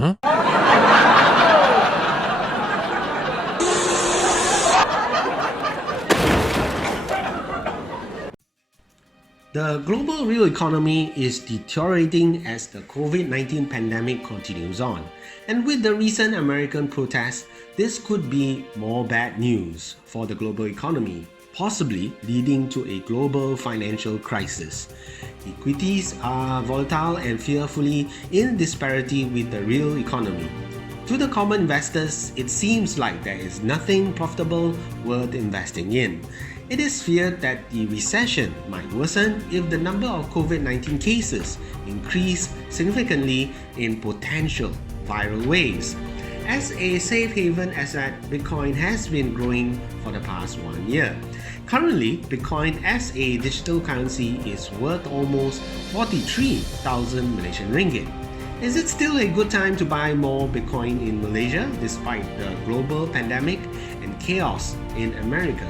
The global real economy is deteriorating as the COVID-19 pandemic continues on, and with the recent American protests, this could be more bad news for the global economy, possibly leading to a global financial crisis. Equities are volatile and fearfully in disparity with the real economy. To the common investors, it seems like there is nothing profitable worth investing in. It is feared that the recession might worsen if the number of COVID-19 cases increase significantly in potential viral waves. As a safe haven asset, Bitcoin has been growing for the past 1 year. Currently, Bitcoin as a digital currency is worth almost 43,000 Malaysian ringgit. Is it still a good time to buy more Bitcoin in Malaysia despite the global pandemic and chaos in America?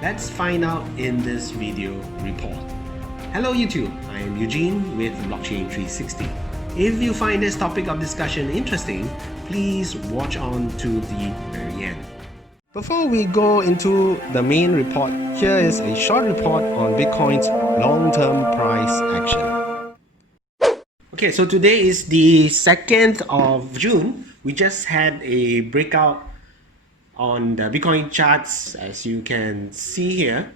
Let's find out in this video report. Hello YouTube, I am Eugene with Blockchain 360. If you find this topic of discussion interesting, please watch on to the very end. Before we go into the main report, here is a short report on Bitcoin's long-term price action. Okay, so today is the 2nd of June. We just had a breakout on the Bitcoin charts, as you can see here.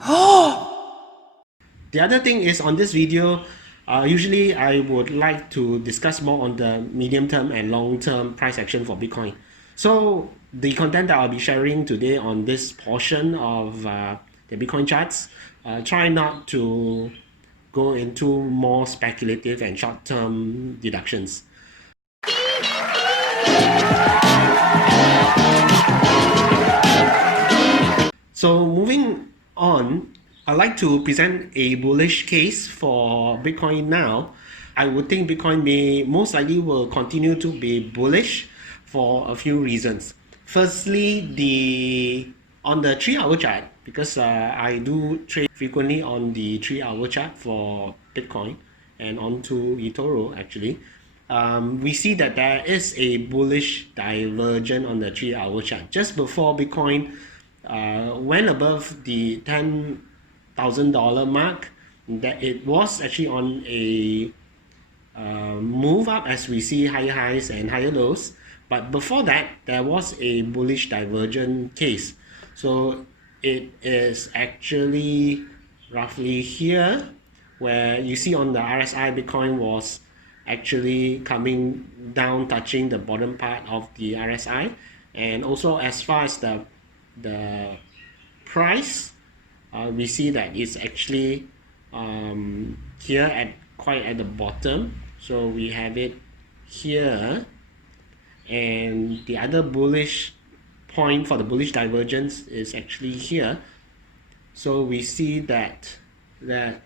The other thing is, on this video, usually I would like to discuss more on the medium term and long term price action for Bitcoin. So the content that I'll be sharing today on this portion of the Bitcoin charts, try not to go into more speculative and short term deductions. So moving on, I'd like to present a bullish case for Bitcoin now. I would think Bitcoin most likely will continue to be bullish for a few reasons. Firstly, on the 3-hour chart, because I do trade frequently on the 3-hour chart for Bitcoin and onto eToro actually, we see that there is a bullish divergence on the 3-hour chart. Just before Bitcoin went above the $10,000 mark, that it was actually on a move up as we see higher highs and higher lows. But before that, there was a bullish divergent case. So it is actually roughly here, where you see on the RSI, Bitcoin was actually coming down, touching the bottom part of the RSI. And also as far as the price, we see that it's actually here quite at the bottom. So we have it here, and the other bullish point for the bullish divergence is actually here. So we see that the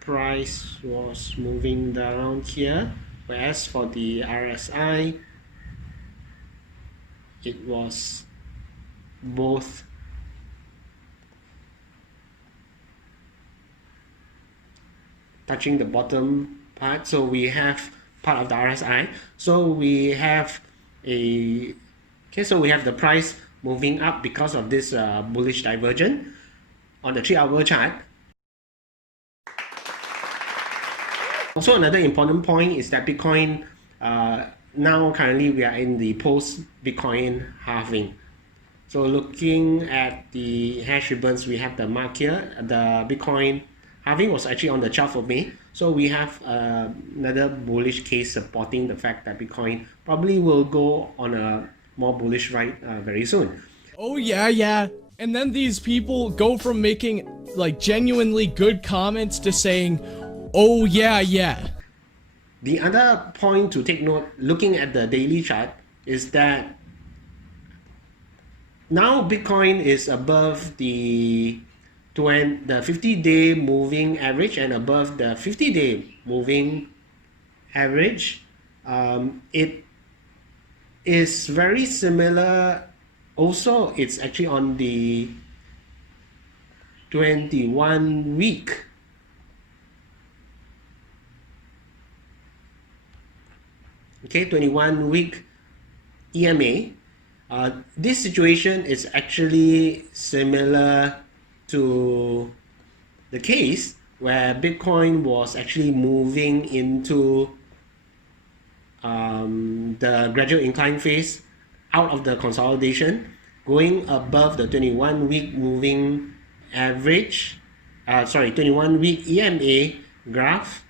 price was moving down here, whereas for the RSI, it was both touching the bottom part. So we have part of the RSI. So we have so we have the price moving up because of this bullish divergence on the 3-hour chart. Also, another important point is that Bitcoin, now currently we are in the post-Bitcoin halving. So looking at the hash ribbons, we have the mark here. The Bitcoin halving was actually on the 12th of May. So we have another bullish case supporting the fact that Bitcoin probably will go on a more bullish ride very soon. Oh yeah. And then these people go from making like genuinely good comments to saying, oh yeah. The other point to take note, looking at the daily chart, is that now Bitcoin is above the 50-day moving average and above the 50-day moving average. It is very similar. Also, it's actually on the 21-week. okay, 21-week EMA. This situation is actually similar to the case where Bitcoin was actually moving into the gradual incline phase out of the consolidation, going above the 21-week moving average, 21-week EMA graph,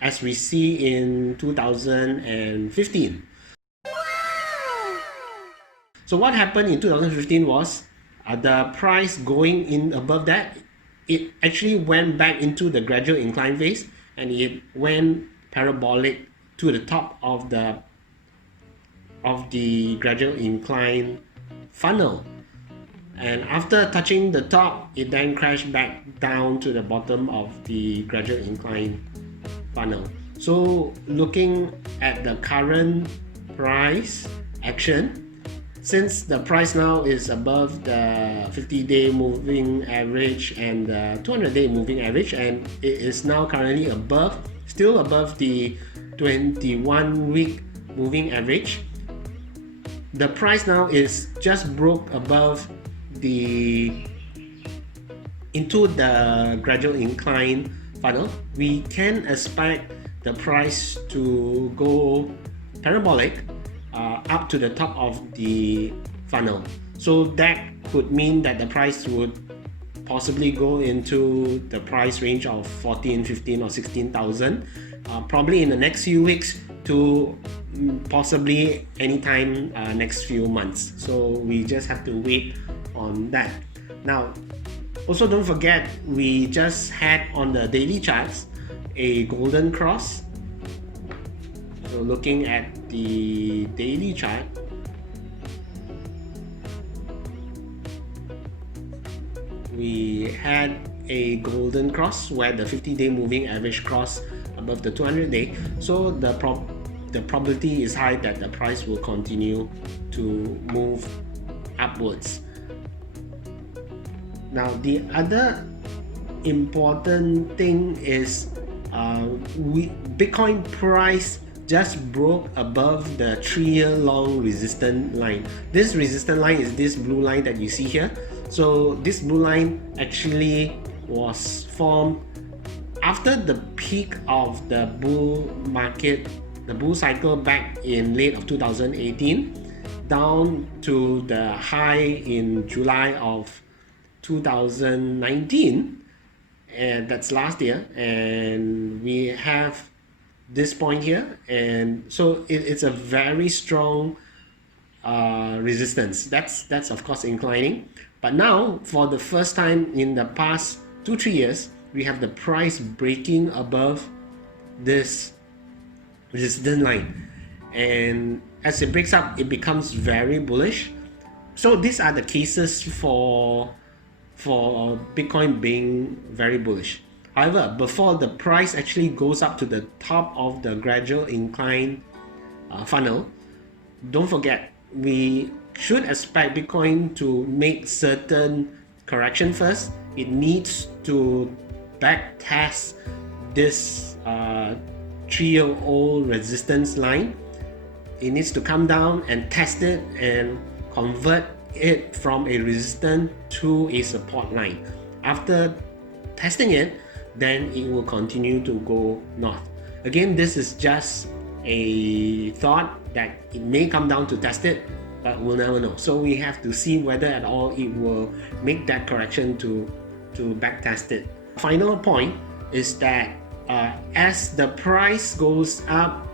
as we see in 2015. So what happened in 2015 was the price going in above that, it actually went back into the gradual incline phase and it went parabolic to the top of the gradual incline funnel. And after touching the top, it then crashed back down to the bottom of the gradual incline funnel. So looking at the current price action, since the price now is above the 50-day moving average and the 200-day moving average, and it is now currently still above the 21-week moving average, the price now is just broke above into the gradual incline funnel. We can expect the price to go parabolic up to the top of the funnel. So that could mean that the price would possibly go into the price range of 14, 15 or 16,000 probably in the next few weeks to possibly anytime next few months. So we just have to wait on that. Now, also don't forget, we just had on the daily charts a golden cross. So looking at the daily chart, we had a golden cross where the 50-day moving average crossed above the 200-day. So the probability is high that the price will continue to move upwards. Now, the other important thing is Bitcoin price just broke above the 3-year long resistance line. This resistance line is this blue line that you see here. So this blue line actually was formed after the peak of the bull market, the bull cycle back in late of 2018, down to the high in July of 2019, and that's last year, and we have this point here, and so it's a very strong resistance. That's of course inclining, but now for the first time in the past 2-3 years, we have the price breaking above this resistance line, and as it breaks up, it becomes very bullish. So these are the cases for Bitcoin being very bullish. However, before the price actually goes up to the top of the gradual incline funnel, don't forget, we should expect Bitcoin to make certain correction first. It needs to back test this 3-year-old resistance line. It needs to come down and test it and convert it from a resistance to a support line. After testing it, then it will continue to go north. Again, this is just a thought that it may come down to test it, but we'll never know. So we have to see whether at all it will make that correction to back test it. Final point is that as the price goes up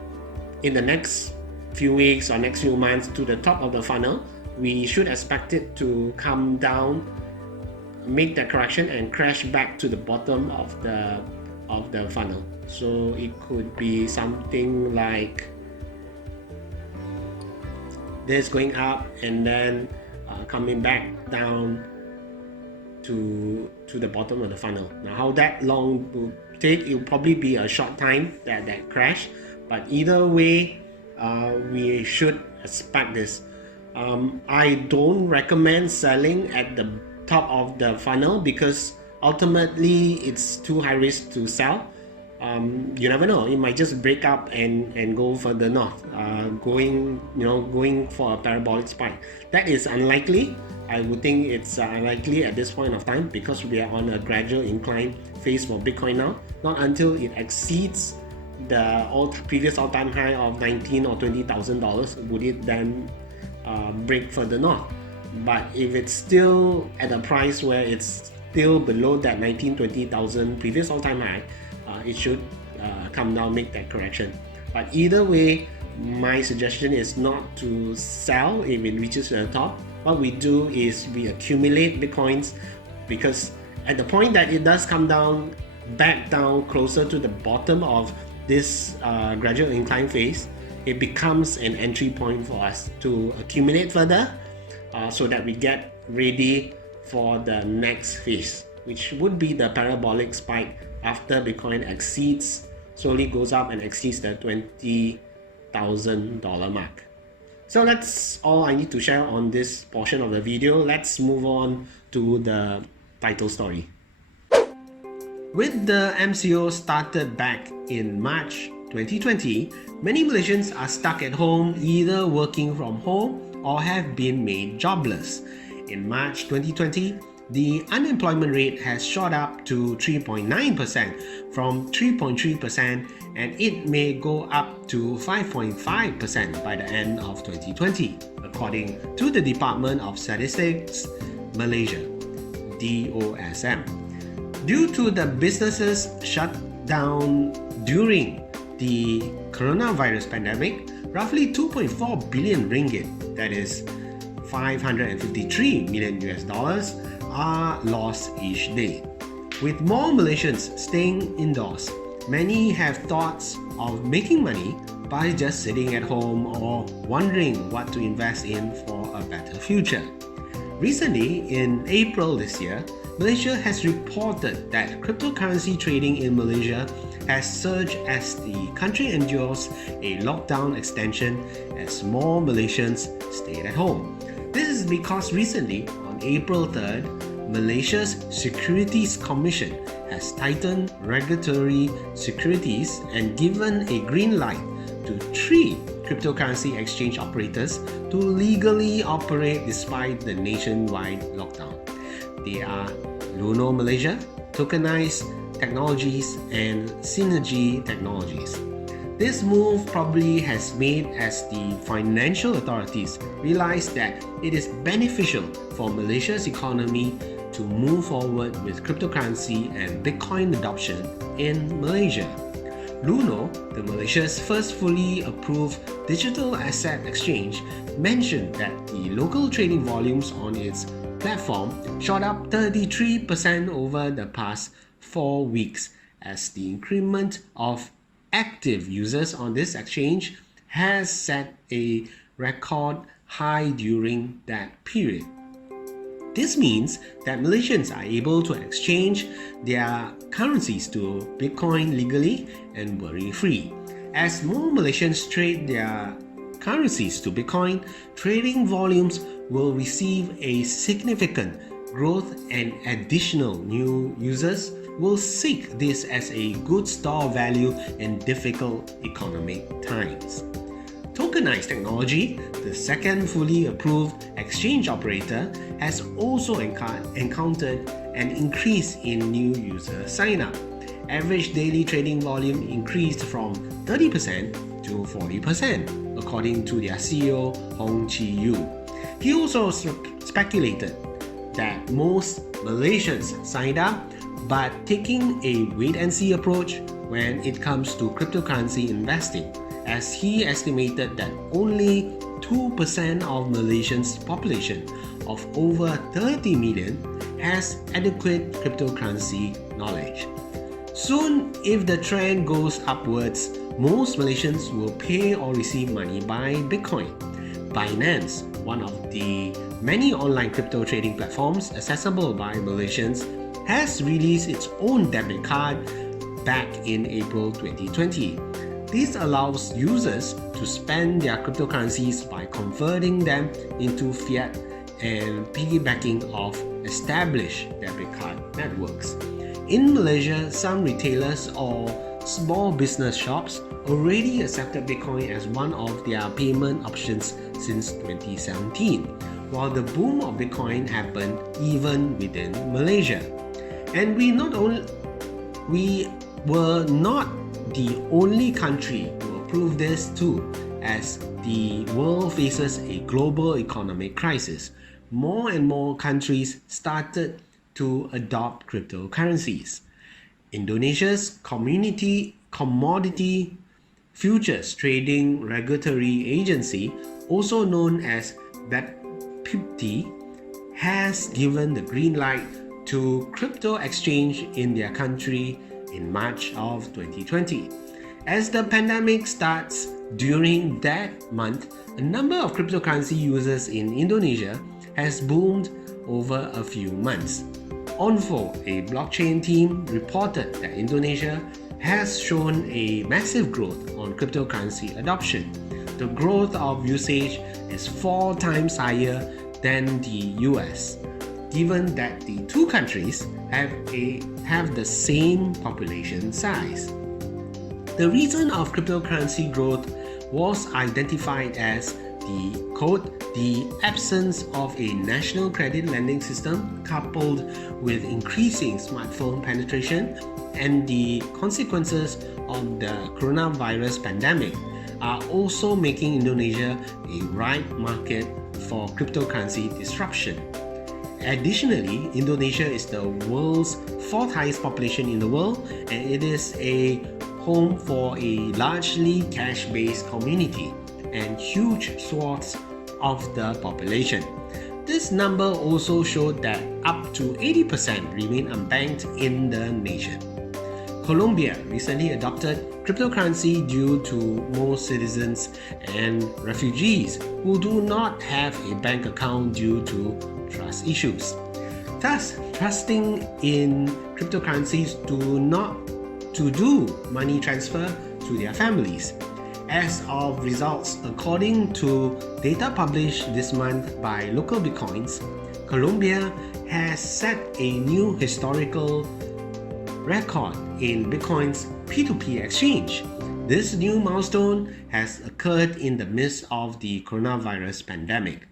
in the next few weeks or next few months to the top of the funnel, we should expect it to come down, make that correction and crash back to the bottom of the funnel. So it could be something like this, going up and then coming back down to the bottom of the funnel. Now, how that long will take, it will probably be a short time that crash, but either way, we should expect this. I don't recommend selling at the top of the funnel because ultimately it's too high risk to sell. you never know, it might just break up and go further north, going for a parabolic spike. That is unlikely. I would think it's unlikely at this point of time, because we are on a gradual incline phase for Bitcoin now. Not until it exceeds the previous all-time high of $19,000 or $20,000 would it then break further north. But if it's still at a price where it's still below that 19,000-20,000 previous all-time high, it should come down, make that correction. But either way, my suggestion is not to sell if it reaches the top. What we do is we accumulate Bitcoins, because at the point that it does come down, back down closer to the bottom of this gradual incline phase, it becomes an entry point for us to accumulate further, so that we get ready for the next phase, which would be the parabolic spike after Bitcoin slowly goes up and exceeds the $20,000 mark. So that's all I need to share on this portion of the video. Let's move on to the title story. With the MCO started back in March 2020, many Malaysians are stuck at home, either working from home or have been made jobless. In March 2020, the unemployment rate has shot up to 3.9% from 3.3%, and it may go up to 5.5% by the end of 2020, according to the Department of Statistics Malaysia, DOSM. Due to the businesses shut down during the coronavirus pandemic, roughly 2.4 billion ringgit, that is $553 million are lost each day. With more Malaysians staying indoors, many have thoughts of making money by just sitting at home or wondering what to invest in for a better future. Recently, in April this year, Malaysia has reported that cryptocurrency trading in Malaysia has surged as the country endures a lockdown extension as more Malaysians stayed at home. This is because recently, on April 3rd, Malaysia's Securities Commission has tightened regulatory securities and given a green light to 3 cryptocurrency exchange operators to legally operate despite the nationwide lockdown. They are Luno Malaysia, Tokenize Technologies, and Sinegy Technologies. This move probably has made as the financial authorities realize that it is beneficial for Malaysia's economy to move forward with cryptocurrency and Bitcoin adoption in Malaysia. Luno, the Malaysia's first fully approved digital asset exchange, mentioned that the local trading volumes on its platform shot up 33% over the past 4 weeks, as the increment of active users on this exchange has set a record high during that period. This means that Malaysians are able to exchange their currencies to Bitcoin legally and worry-free. As more Malaysians trade their currencies to Bitcoin, trading volumes will receive a significant growth, and additional new users will seek this as a good store value in difficult economic times. Tokenize Technology, the second fully approved exchange operator, has also encountered an increase in new user sign-up. Average daily trading volume increased from 30% to 40%, according to their CEO Hong Chi Yu. He also speculated that most Malaysians signed up but taking a wait-and-see approach when it comes to cryptocurrency investing, as he estimated that only 2% of Malaysians' population of over 30 million has adequate cryptocurrency knowledge. Soon, if the trend goes upwards, most Malaysians will pay or receive money by Bitcoin. Binance, one of the many online crypto trading platforms accessible by Malaysians, has released its own debit card back in April 2020. This allows users to spend their cryptocurrencies by converting them into fiat and piggybacking off established debit card networks. In Malaysia, some retailers or small business shops already accepted Bitcoin as one of their payment options since 2017, while the boom of Bitcoin happened even within Malaysia. And we were not the only country to approve this too, as the world faces a global economic crisis. More and more countries started to adopt cryptocurrencies. Indonesia's Commodity Futures Trading Regulatory Agency, also known as BPTI, has given the green light to crypto exchange in their country in March of 2020. As the pandemic starts during that month, a number of cryptocurrency users in Indonesia has boomed over a few months. Onfo, a blockchain team, reported that Indonesia has shown a massive growth on cryptocurrency adoption. The growth of usage is 4 times higher than the US, given that the two countries have the same population size. The reason of cryptocurrency growth was identified as the absence of a national credit lending system coupled with increasing smartphone penetration and the consequences of the coronavirus pandemic are also making Indonesia a ripe market for cryptocurrency disruption. Additionally, Indonesia is the world's 4th highest population in the world, and it is a home for a largely cash-based community and huge swaths of the population. This number also showed that up to 80% remain unbanked in the nation. Colombia recently adopted cryptocurrency due to most citizens and refugees who do not have a bank account due to trust issues. Thus, trusting in cryptocurrencies to do money transfer to their families. As of results, according to data published this month by Local Bitcoins, Colombia has set a new historical record in Bitcoin's P2P exchange. This new milestone has occurred in the midst of the coronavirus pandemic.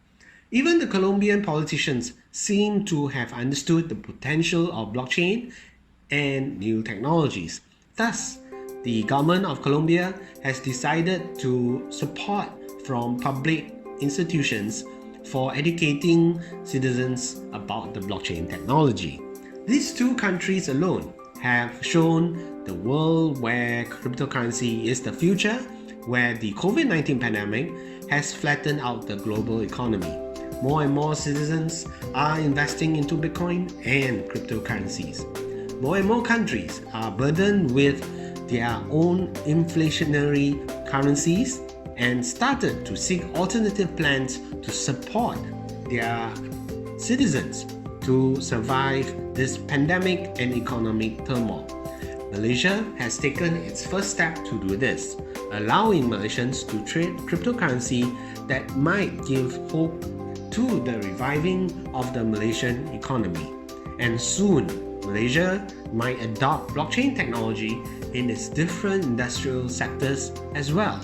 Even the Colombian politicians seem to have understood the potential of blockchain and new technologies. Thus, the government of Colombia has decided to support from public institutions for educating citizens about the blockchain technology. These two countries alone have shown the world where cryptocurrency is the future, where the Covid-19 pandemic has flattened out the global economy. More and more citizens are investing into Bitcoin and cryptocurrencies. More and more countries are burdened with their own inflationary currencies and started to seek alternative plans to support their citizens to survive this pandemic and economic turmoil. Malaysia has taken its first step to do this, allowing Malaysians to trade cryptocurrency that might give hope to the reviving of the Malaysian economy. And soon, Malaysia might adopt blockchain technology in its different industrial sectors as well.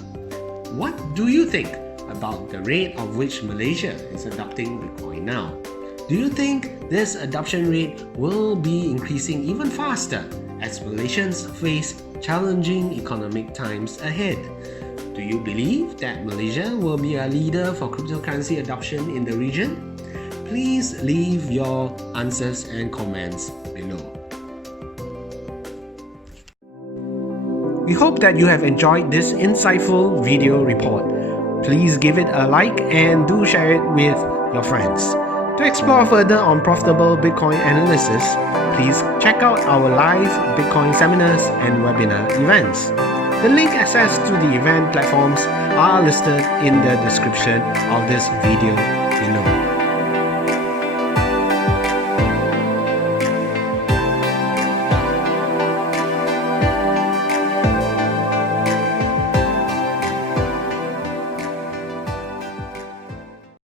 What do you think about the rate of which Malaysia is adopting Bitcoin now? Do you think this adoption rate will be increasing even faster as Malaysians face challenging economic times ahead? Do you believe that Malaysia will be a leader for cryptocurrency adoption in the region? Please leave your answers and comments below. We hope that you have enjoyed this insightful video report. Please give it a like and do share it with your friends. To explore further on profitable Bitcoin analysis, please check out our live Bitcoin seminars and webinar events. The link access to the event platforms are listed in the description of this video below.